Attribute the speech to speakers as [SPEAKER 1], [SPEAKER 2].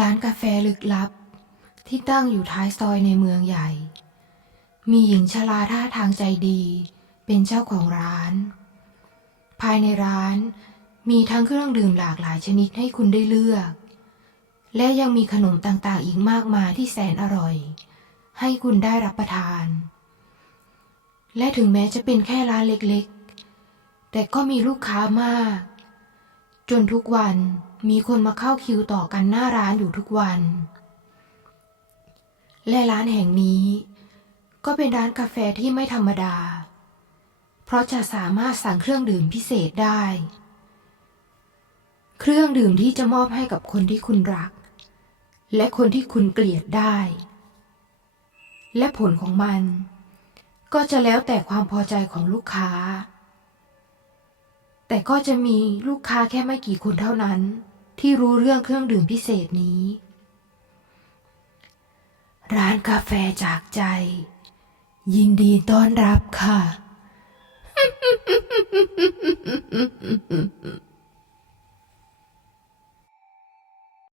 [SPEAKER 1] ร้านกาแฟลึกลับ ที่ตั้งอยู่ท้ายซอยในเมืองใหญ่ มีหญิงชราท่าทางใจดี เป็นเจ้าของร้าน ภายในร้านมีทั้งเครื่องดื่มหลากหลายชนิดให้คุณได้เลือก และยังมีขนมต่างๆอีกมากมายที่แสนอร่อย ให้คุณได้รับประทาน และถึงแม้จะเป็นแค่ร้านเล็กๆ แต่ก็มีลูกค้ามาก จนทุกวันมีคนมาเข้าคิวต่อกันหน้าร้านอยู่ทุกวัน และร้านแห่งนี้ ก็เป็นร้านกาแฟที่ไม่ธรรมดา เพราะจะสามารถสั่งเครื่องดื่มพิเศษได้ เครื่องดื่มที่จะมอบให้กับคนที่คุณรัก และคนที่คุณเกลียดได้ และผลของมัน ก็จะแล้วแต่ความพอใจของลูกค้า แต่ก็จะมีลูกค้าแค่ไม่กี่คนเท่านั้น ที่รู้เรื่องเครื่องดื่มพิเศษนี้ ร้านกาแฟจากใจ ยินดีต้อนรับค่ะ